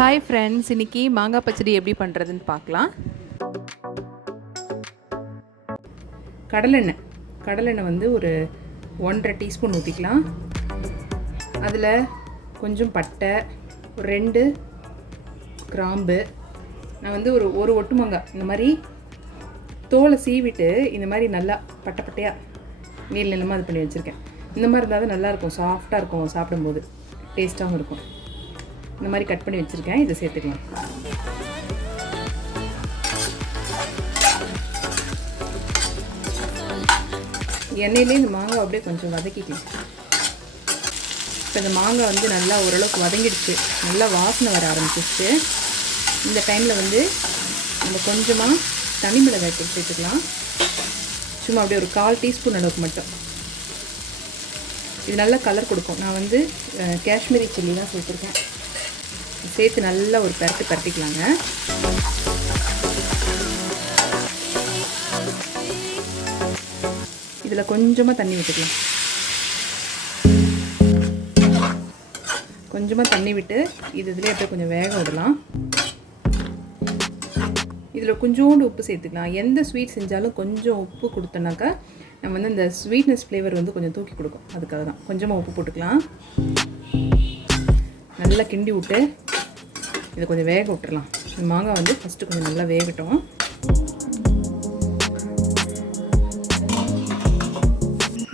Hi friends, இன்றைக்கி மாங்காய் பச்சடி எப்படி பண்ணுறதுன்னு பார்க்கலாம். கடலெண்ணெய் வந்து ஒரு 1.5 டீஸ்பூன் ஊற்றிக்கலாம். அதில் கொஞ்சம் பட்டை, ஒரு 2 கிராம்பு, நான் வந்து ஒரு ஒட்டு மாங்காய் இந்த மாதிரி தோலை சீவிட்டு இந்த மாதிரி நல்லா பட்டையாக நீளமாக இது பண்ணி வச்சுருக்கேன். இந்த மாதிரி இருந்தால் தான் நல்லாயிருக்கும், சாஃப்டாக இருக்கும், சாப்பிடும்போது டேஸ்ட்டாகவும் இருக்கும். இந்த மாதிரி கட் பண்ணி வச்சுருக்கேன், இதை சேர்த்துக்கலாம். எண்ணெயிலே இந்த மாங்காய் அப்படியே கொஞ்சம் வதக்கிக்கலாம். இப்போ இந்த மாங்காய் வந்து நல்லா ஓரளவுக்கு வதங்கிடுச்சு, நல்லா வாசனை வர ஆரம்பிச்சிச்சு. இந்த டைமில் வந்து நம்ம கொஞ்சமாக தனி மிளகாய் தூள் சேர்த்துக்கலாம். சும்மா அப்படியே ஒரு 1/4 டீஸ்பூன் அளவுக்கு மட்டும். இது நல்லா கலர் கொடுக்கும். நான் வந்து காஷ்மீரி சில்லி தான் சேர்த்துருக்கேன். சேர்த்து நல்லா ஒரு பரட்டிக்கலாங்க. இதில் கொஞ்சமாக தண்ணி விட்டுக்கலாம். கொஞ்சமாக தண்ணி விட்டு இதில் அப்படியே கொஞ்சம் வேக விடலாம். இதில் கொஞ்சோண்டு உப்பு சேர்த்துக்கலாம். எந்த ஸ்வீட் செஞ்சாலும் கொஞ்சம் உப்பு கொடுத்தோன்னாக்கா நம்ம வந்து இந்த ஸ்வீட்னஸ் ஃப்ளேவர் வந்து கொஞ்சம் தூக்கி கொடுக்கும். அதுக்காக தான் கொஞ்சமாக உப்பு போட்டுக்கலாம். நல்லா கிண்டி விட்டு இதை கொஞ்சம் வேக விட்டுறலாம். இந்த மாங்காய் வந்து ஃபஸ்ட்டு கொஞ்சம் நல்லா வேகட்டும்.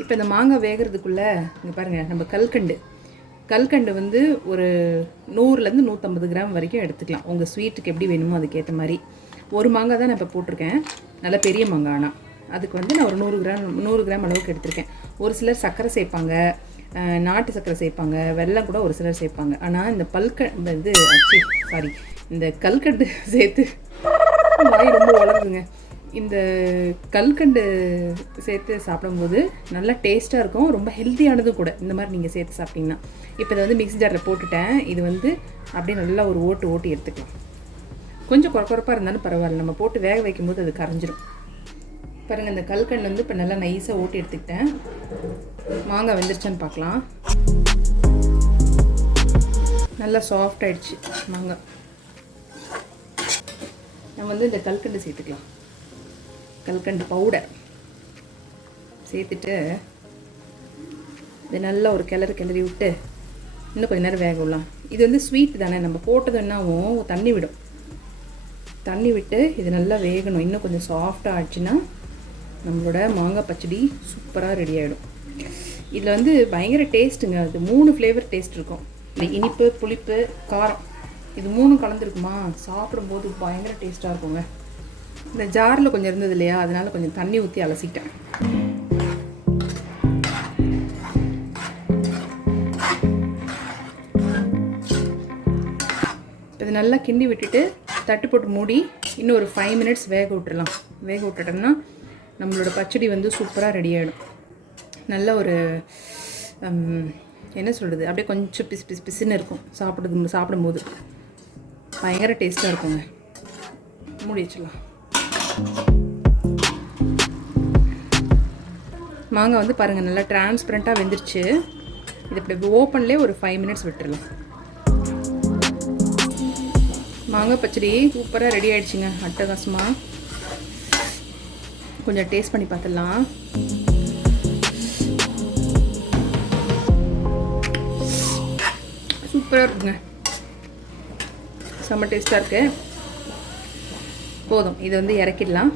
இப்போ இந்த மாங்காய் வேகிறதுக்குள்ளே இங்கே பாருங்கள், நம்ம கல்கண்டு வந்து ஒரு 100லேருந்து 150 கிராம் வரைக்கும் எடுத்துக்கலாம். உங்கள் ஸ்வீட்டுக்கு எப்படி வேணுமோ அதுக்கேற்ற மாதிரி. ஒரு மாங்காய் தான் நான் இப்போ போட்டிருக்கேன், நல்ல பெரிய மாங்காய். ஆனால் அதுக்கு வந்து நான் ஒரு 100 கிராம் அளவுக்கு எடுத்திருக்கேன். ஒரு சிலர் சர்க்கரை சேர்ப்பாங்க, நாட்டு சர்க்கரை சேர்ப்பாங்க, வெல்லம் கூட ஒரு சிலர் சேர்ப்பாங்க. ஆனால் இந்த கல்கண்டு சேர்த்து வாய் ரொம்ப வளருதுங்க. இந்த கல்கண்டு சேர்த்து சாப்பிடும்போது நல்லா டேஸ்ட்டாக இருக்கும், ரொம்ப ஹெல்த்தியானதும் கூட. இந்த மாதிரி நீங்கள் சேர்த்து சாப்பிட்டிங்கன்னா. இப்போ இதை வந்து மிக்ஸி ஜாரில் போட்டுட்டேன். இது வந்து அப்படியே நல்லா ஒரு ஓட்டி எடுத்துக்கலாம். கொஞ்சம் குறப்பாக இருந்தாலும் பரவாயில்ல, நம்ம போட்டு வேக வைக்கும்போது அது கரைஞ்சிரும். பாருங்கள், இந்த கல்கண்டு வந்து இப்போ நல்லா நைஸாக ஓட்டி எடுத்துக்கிட்டேன். மாங்காய் வெந்துருச்சான்னு பார்க்கலாம். நல்லா சாஃப்ட் ஆகிடுச்சு மாங்காய். நம்ம வந்து இந்த கல்கண்டு சேர்த்துக்கலாம். கல்கண்டு பவுடர் சேர்த்துட்டு இது நல்லா ஒரு கிளறி விட்டு இன்னும் கொஞ்சம் நேரம் வேக விடலாம். இது வந்து ஸ்வீட் தானே, நம்ம போட்டது என்னாவும் தண்ணி விட்டு இது நல்லா வேகணும். இன்னும் கொஞ்சம் சாஃப்டாக ஆச்சுன்னா நம்மளோட மாங்காய் பச்சடி சூப்பராக ரெடி ஆகிடும். இதில் வந்து பயங்கர டேஸ்ட்டுங்க. அது 3 ஃப்ளேவர் டேஸ்ட் இருக்கும். இந்த இனிப்பு, புளிப்பு, காரம், இது 3 கலந்துருக்குமா, சாப்பிடும்போது பயங்கர டேஸ்ட்டாக இருக்குங்க. இந்த ஜாரில் கொஞ்சம் இருந்தது இல்லையா, அதனால் கொஞ்சம் தண்ணி ஊற்றி அலசிட்டேன். இது நல்லா கிண்டி விட்டுட்டு தட்டு போட்டு மூடி இன்னும் ஒரு 5 மினிட்ஸ் வேக விட்டுடலாம். வேக விட்டுட்டோம்னா நம்மளோட பச்சடி வந்து சூப்பராக ரெடி ஆகிடும். நல்ல ஒரு என்ன சொல்கிறது, அப்படியே கொஞ்சம் பிசுன்னு இருக்கும். சாப்பிடும்போது பயங்கர டேஸ்ட்டாக இருக்குங்க. மூடி வச்சிடலாம். மாங்காய் வந்து பாருங்கள் நல்லா டிரான்ஸ்பரண்ட்டாக வெந்துருச்சு. இது இப்படி ஓப்பன்லேயே ஒரு 5 மினிட்ஸ் விட்டுடலாம். மாங்காய் பச்சடி சூப்பராக ரெடி ஆகிடுச்சிங்க, அட்டகாசமாக. கொஞ்சம் டேஸ்ட் பண்ணி பார்த்துடலாம். சூப்பராக இருக்குங்க, செம்ம டேஸ்ட்டாக இருக்குது. போதும், இதை வந்து இறக்கிடலாம்.